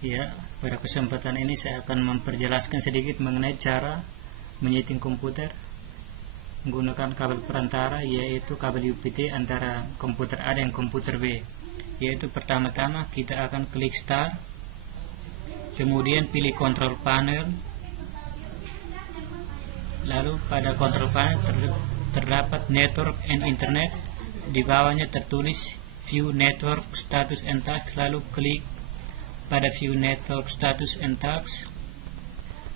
Ya, pada kesempatan ini saya akan memperjelaskan sedikit mengenai cara menyeting komputer menggunakan kabel perantara, yaitu kabel UPT antara komputer A dan komputer B. Yaitu pertama-tama kita akan klik start, kemudian pilih control panel, lalu pada control panel terdapat network and internet, di bawahnya tertulis view network status and task, lalu klik pada view network status and task.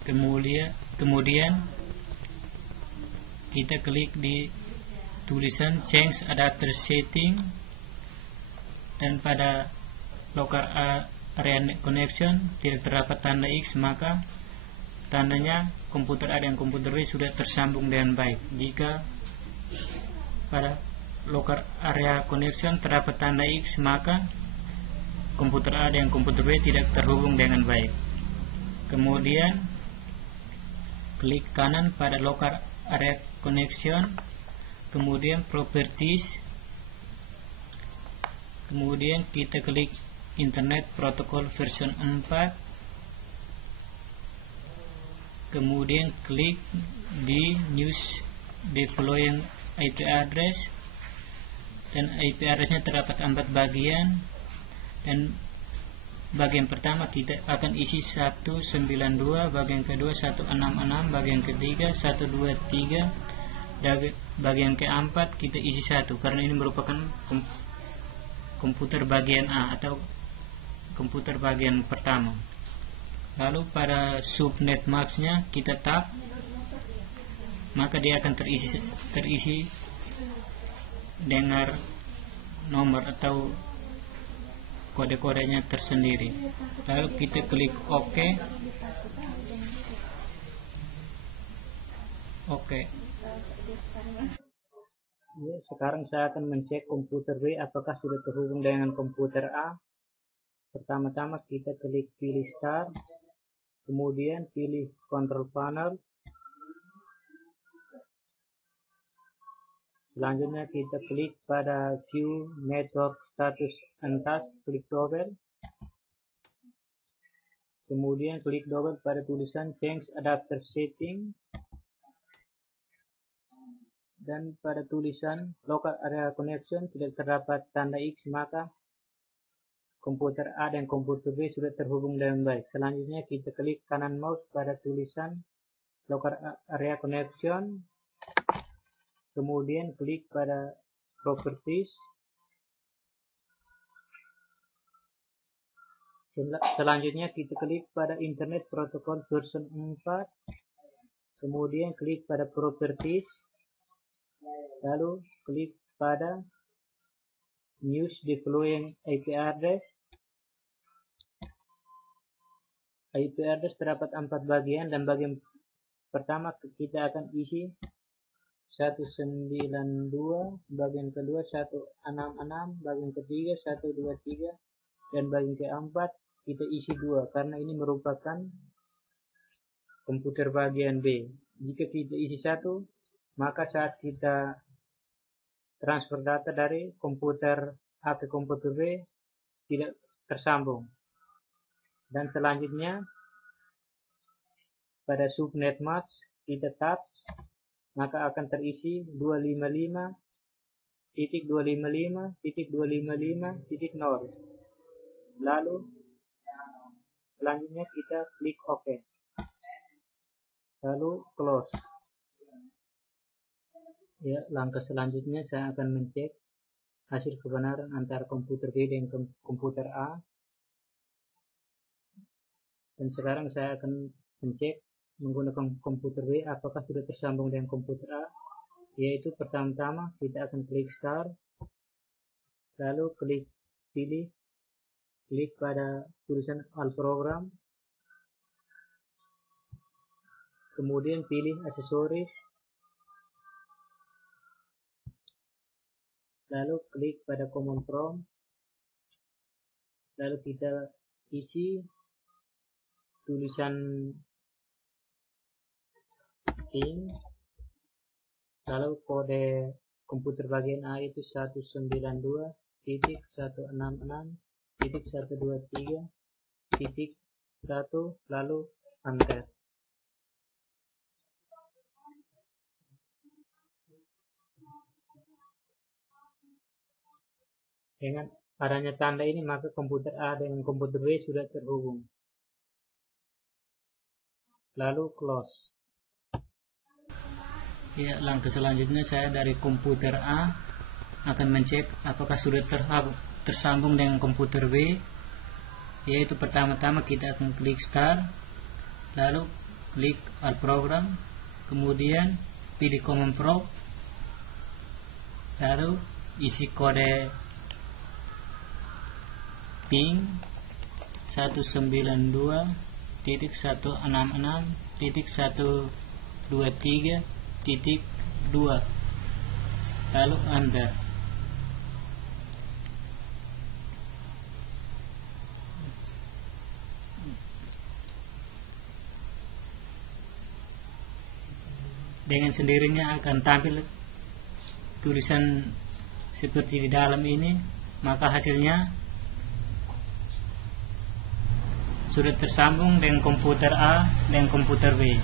Kemudian kita klik di tulisan change adapter setting, dan pada local area connection tidak terdapat tanda X, maka tandanya komputer A dan komputer B sudah tersambung dengan baik. Jika pada local area connection terdapat tanda X, maka komputer A dan komputer B tidak terhubung dengan baik. Kemudian klik kanan pada local area connection, kemudian properties, kemudian kita klik internet protocol version 4, kemudian klik di use the following IP address, dan IP addressnya terdapat 4 bagian, dan bagian pertama kita akan isi 192, bagian kedua 166, bagian ketiga 123, bagian keempat kita isi 1, karena ini merupakan komputer bagian A atau komputer bagian pertama. Lalu pada subnet masknya kita tap, maka dia akan terisi dengan nomor atau kode-kodenya tersendiri. Lalu kita klik OK. Ya, sekarang saya akan mencek komputer B apakah sudah terhubung dengan komputer A. Pertama-tama kita klik pilih start, kemudian pilih control panel. Selanjutnya kita klik pada view network status and task, klik double, kemudian klik double pada tulisan change adapter setting, dan pada tulisan local area connection tidak terdapat tanda X, maka komputer A dan komputer B sudah terhubung dengan baik. Selanjutnya kita klik kanan mouse pada tulisan local area connection, kemudian klik pada properties. Selanjutnya kita klik pada internet protocol version 4, kemudian klik pada properties, lalu klik pada use the following IP address. IP address terdapat 4 bagian, dan bagian pertama kita akan isi 192, bagian kedua 166, bagian ketiga 123, dan bagian keempat kita isi 2, karena ini merupakan komputer bagian B. Jika kita isi 1, maka saat kita transfer data dari komputer A ke komputer B tidak tersambung. Dan selanjutnya pada subnet mask kita tap, maka akan terisi 255.255.255.0. Lalu selanjutnya kita klik OK, lalu close. Ya, langkah selanjutnya saya akan mencek hasil kebenaran antara komputer B dan komputer A. Dan sekarang saya akan mencek menggunakan komputer B apakah sudah tersambung dengan komputer A. Yaitu pertama-tama kita akan klik start, lalu klik pada tulisan all program, kemudian pilih aksesoris, lalu klik pada command prompt, lalu kita isi tulisan in, lalu kode komputer bagian A itu 192.166.123, titik 1 lalu enter. Dengan adanya tanda ini maka komputer A dengan komputer B sudah terhubung. Lalu close. Ya, langkah selanjutnya saya dari komputer A akan mencek apakah sudah tersambung dengan komputer B. Yaitu pertama-tama kita akan klik start, lalu klik all program, kemudian pilih command prompt, lalu isi kode ping 192.166.123.2 lalu enter. Dengan sendirinya akan tampil tulisan seperti di dalam ini, maka hasilnya sudah tersambung dengan komputer A dan komputer B.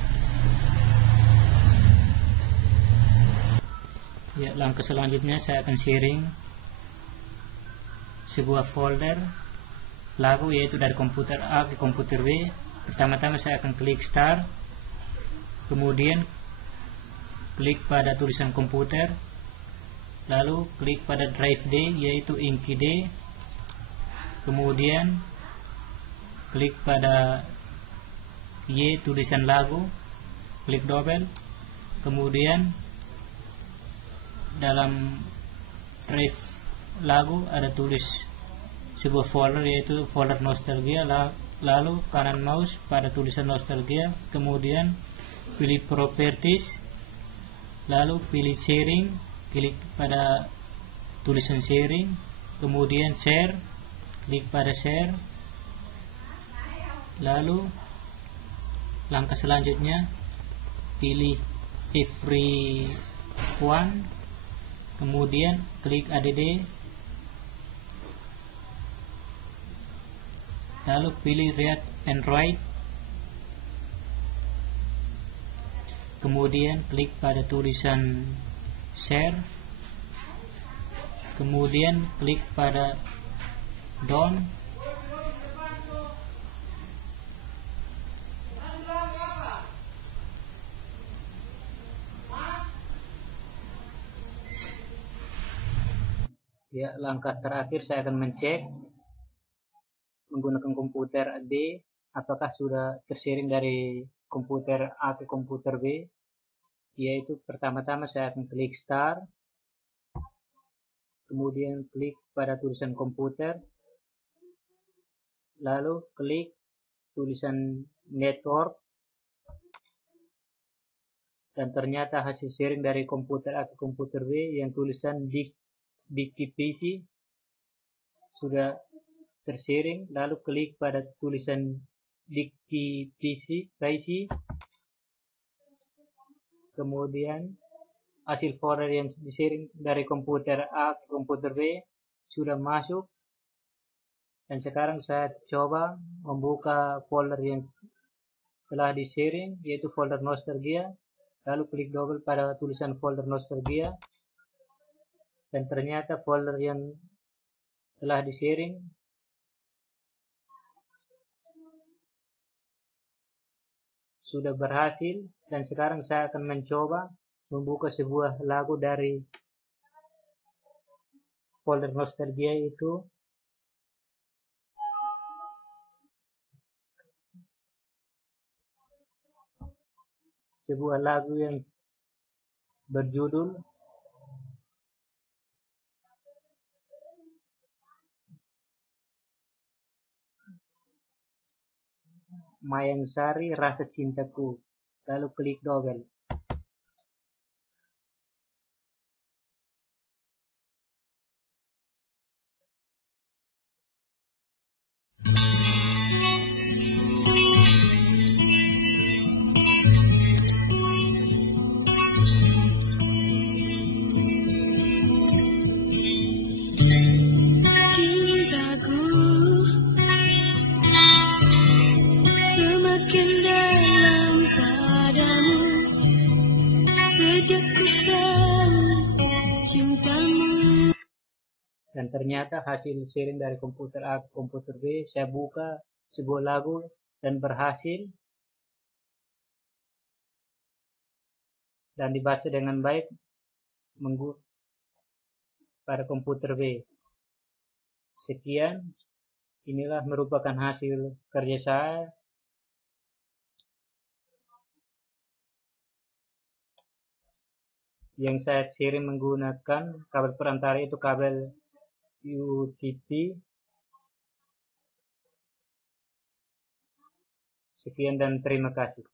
Ya, langkah selanjutnya saya akan sharing sebuah folder lagu, yaitu dari komputer A ke komputer B. Pertama-tama saya akan klik start, kemudian klik pada tulisan komputer, lalu klik pada drive D yaitu Inky D, kemudian klik pada Y tulisan lagu, klik double, kemudian dalam drive lagu ada tulis sebuah folder yaitu folder nostalgia, lalu kanan mouse pada tulisan nostalgia, kemudian pilih properties, lalu pilih sharing, klik pada tulisan sharing, kemudian share, klik pada share, lalu langkah selanjutnya pilih everyone, kemudian klik add, lalu pilih read and write, kemudian klik pada tulisan share, kemudian klik pada done, ya. Langkah terakhir saya akan mencek menggunakan komputer D apakah sudah tersharing dari komputer A ke komputer B. Yaitu pertama-tama saya akan klik start, kemudian klik pada tulisan komputer, lalu klik tulisan network, dan ternyata hasil sharing dari komputer A ke komputer B yang tulisan DikiPC sudah tersharing. Lalu klik pada tulisan DikiPC, kemudian hasil folder yang di-sharing dari komputer A ke komputer B sudah masuk, dan sekarang saya coba membuka folder yang telah di-sharing yaitu folder nostalgia, lalu klik double pada tulisan folder nostalgia, dan ternyata folder yang telah di-sharing sudah berhasil. Dan sekarang saya akan mencoba membuka sebuah lagu dari folder nostalgia, itu sebuah lagu yang berjudul Mayangsari Rasa Cintaku, lalu klik double. Cintaku Dan ternyata hasil sharing dari komputer A ke komputer B, saya buka sebuah lagu dan berhasil dan dibaca dengan baik pada komputer B. Sekian, inilah merupakan hasil kerja saya yang saya sharing menggunakan kabel perantara, itu kabel UTP. Sekian dan terima kasih.